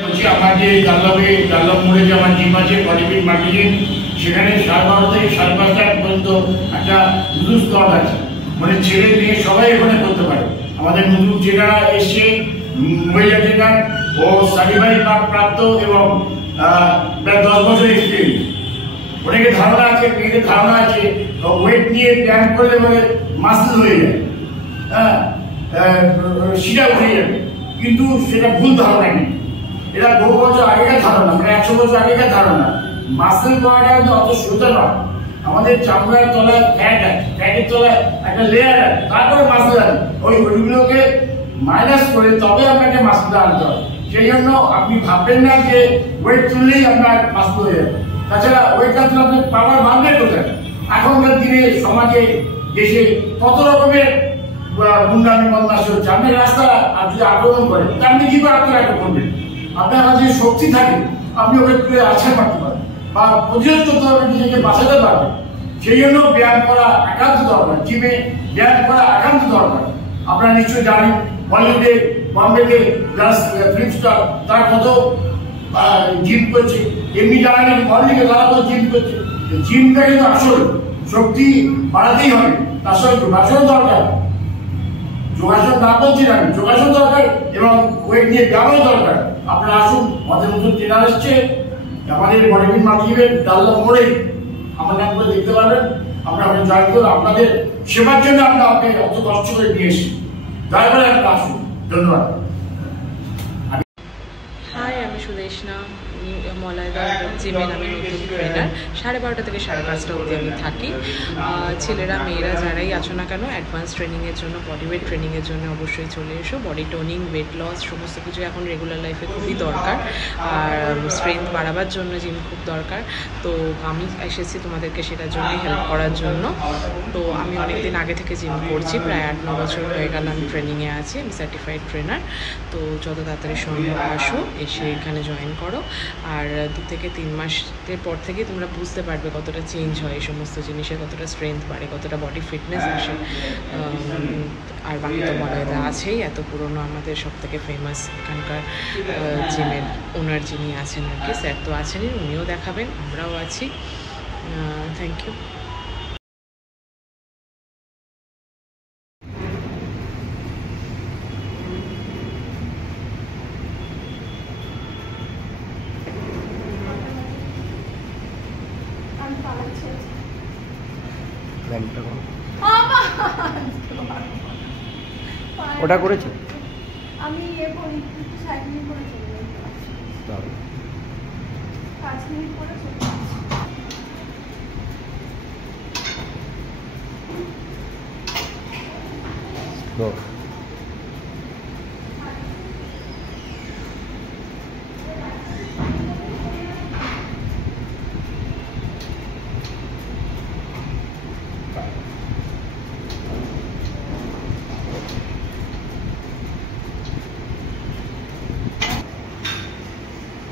আমার যে ডাল্লভ মোড়ে যে আমার জিম আছে বডিবিট মাল্টি জিম, সেখানে 12:30 থেকে 5:30 পর্যন্ত একটা নতুন স্লট আছে, মানে ছেলে মেয়ে সবাই এখানে করতে পারে। আমাদের নতুন ট্রেনার এসছে, মহিলা ট্রেনার, ও সার্টিফাইড প্রাপ্ত এবং প্রায় 10 বছর এক্সপিরিয়েন্স। অনেকে ধারণা আছে, মেয়েদের ধারণা আছে ওয়েট নিয়ে ব্যায়াম করলে বলে মাসেল হয়ে যায়, হ্যাঁ শিরা উঠে যাবে, কিন্তু সেটা ভুল ধারণা নেই। এটা বহু বছর আগেকার ধারণা, মানে 100 বছর আগেকার ধারণা। মাসেল করাটা কিন্তু অত সোজা নয়। আমাদের চামড়ার তলায় ফ্যাট আছে, ফ্যাটের তলায় একটা লেয়ার আছে, তারপরে মাসেল আছে। ওইগুলোকে মাইনাস করে তবে আপনাকে মাসেলটা আনতে হবে। সেই জন্য আপনি ভাববেন না যে ওয়েট তুললেই আপনার মাসেল হয়ে যাবে। তাছাড়া ওয়েটটা তুলে আপনি পাওয়ার বাড়বে কোথায়? এখনকার দিনে সমাজে দেশে কত রকমের গুন্ডামি বদমাশি হচ্ছে। আপনি রাস্তা যদি আক্রমণ করেন, আপনি কি করে আপনার আক্রমণ করবেন? আপনার কাছে যদি শক্তি থাকে আপনি ওকে তুলে আছাড় মারতে পারেন বা প্রতিরোধ করতে পারবেন, নিজেকে বাঁচাতে পারবেন। সেই জন্য ব্যায়াম করা একান্ত দরকার, জিমে ব্যায়াম করা একান্ত দরকার। আপনারা নিশ্চয়ই জানেন বলিউডে, বম্বেতে যারা ফিল্ম স্টার তারা কত জিম করছে, এমনি জানেন বলিউডে তারা কত জিম করছে। জিমটা কিন্তু আসল শক্তি বাড়াতেই হবে, তার সঙ্গে যোগাসন দরকার। যোগাসন না বলছি না, যোগাসন দরকার এবং ওয়েট নিয়ে ব্যায়ামও দরকার। আপনারা আসুন, আমাদের নতুন ট্রেনার এসছে, আমাদের বডিবিট মাল্টি জিমের ডাল্লভ মোড়ে, আমার নাম করে দেখতে পারবেন। আমরা ওখানে জয়েন করুন, আপনাদের সেবার জন্য আমরা আপনাকে অত কষ্ট করে নিয়ে এসেছি। দয়া করে আপনারা আসুন, ধন্যবাদ। হাই, আমি সুদেশনা, মলয়দা জিমের আমি নতুন ট্রেনার। 12:30 থেকে 5:30 অবধি আমি থাকি। ছেলেরা মেয়েরা যারাই আছো না কেন, অ্যাডভান্স ট্রেনিংয়ের জন্য, বডি ওয়েট ট্রেনিংয়ের জন্য অবশ্যই চলে এসো। বডি টোনিং, ওয়েট লস সমস্ত কিছু এখন রেগুলার লাইফে খুবই দরকার, আর স্ট্রেংথ বাড়াবার জন্য জিম খুব দরকার। তো আমি এসেছি তোমাদেরকে সেটার জন্যই হেল্প করার জন্য। তো আমি অনেকদিন আগে থেকে জিম করছি, প্রায় 8-9 বছর হয়ে গেল আমি ট্রেনিংয়ে আছি। আমি সার্টিফাইড ট্রেনার। তো যত তাড়াতাড়ি সম্ভব আসো, এসে এখানে জয়েন করো। আর 2 থেকে 3 মাসের পর থেকে তোমরা বুঝতে পারবে কতটা চেঞ্জ হয় এই সমস্ত জিনিসে, কতটা স্ট্রেংথ বাড়ে, কতটা বডি ফিটনেস আসে। আর বাকি তো মলয়দা আছেই, এত পুরনো আমাদের সব থেকে ফেমাস এখানকার জিমের ওনার যিনি আছেন আর কি, স্যার তো আছেনই, উনিও দেখাবেন, আমরাও আছি। Thank you. ওটা করেছো? আমি করি, সাইকেলিং করে চলে যাই, 5 মিনিট করে চলে যাচ্ছি।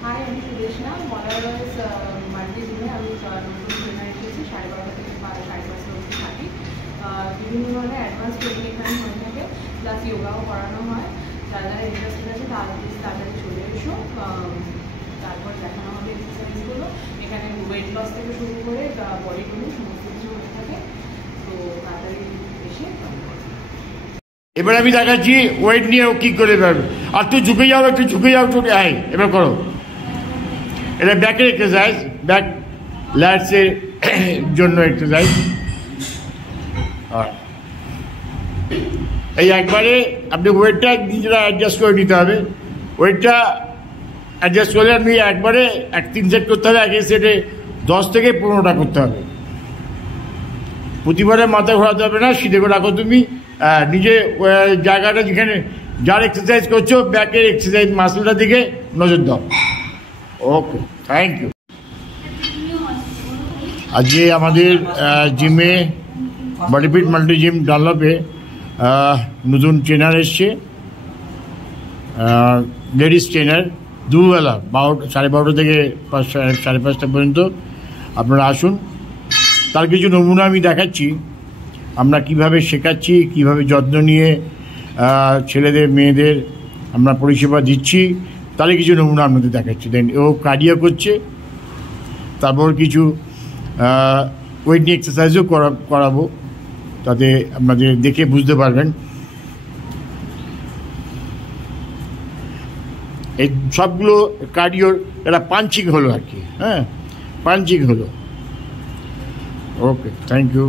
হাই, আমি সুদেশনা, মলয়দাস মাল্টি জিমে আমি নতুন ট্রেনার এসেছি। 12:30 থেকে 5:30 অবধি থাকি। বিভিন্ন ধরনের অ্যাডভান্স ট্রেনিং এখানে হয়ে থাকে, প্লাস যোগাও করানো হয়। যারা যারা ইন্টারেস্টেড আছে তারা প্লিজ তাড়াতাড়ি চলে এসো। তারপর দেখানো হবে এক্সারসাইজগুলো। এখানে ওয়েট লস থেকে শুরু করে বডি টোনিং সমস্ত কিছু হয়ে থাকে। তো তাড়াতাড়ি এসে এবার আমি দেখাচ্ছি ওয়েট নিয়ে কি করে পারবে। আর তুই ঝুঁকে যাও, একটু ঝুঁকে যাও, একটু এবার করো। এটা ব্যাকের এক্সারসাইজ, ব্যাক ল্যাটসের জন্য এক্সারসাইজ। এই একবারে আপনি ওয়েটটা নিজেরা অ্যাডজাস্ট করে নিতে হবে। ওয়েটটা অ্যাডজাস্ট করলে আপনি একবারে 3 সেট করতে হবে। এক সেটে 10 থেকে 15টা করতে হবে। প্রতিবারে মাথা ঘোরাতে হবে না, সিধে করে রাখো তুমি নিজে জায়গাটা, যেখানে যার এক্সারসাইজ করছো ব্যাকের এক্সারসাইজ মাসলটার দিকে নজর দাও। ওকে, থ্যাংক ইউ। আজকে আমাদের জিমে বডিবিট মাল্টি জিম ডাল্লভে নতুন ট্রেনার এসছে, লেডিস ট্রেনার। দুবেলা 12:30 থেকে 5:30 পর্যন্ত আপনারা আসুন। তার কিছু নমুনা আমি দেখাচ্ছি, আমরা কিভাবে শেখাচ্ছি, কিভাবে যত্ন নিয়ে ছেলেদের মেয়েদের আমরা পরিষেবা দিচ্ছি, তাহলে কিছু নমুনা আপনাদের দেখাচ্ছি। দেন ও কার্ডিও করছে, তারপর কিছু ওয়েট নিয়ে এক্সারসাইজও করাবো, তাতে আপনাদের দেখে বুঝতে পারবেন। এই সবগুলো কার্ডিওর একটা পাঞ্চিং হলো আর কি, হ্যাঁ, পাঞ্চিং হলো। ওকে, থ্যাংক ইউ।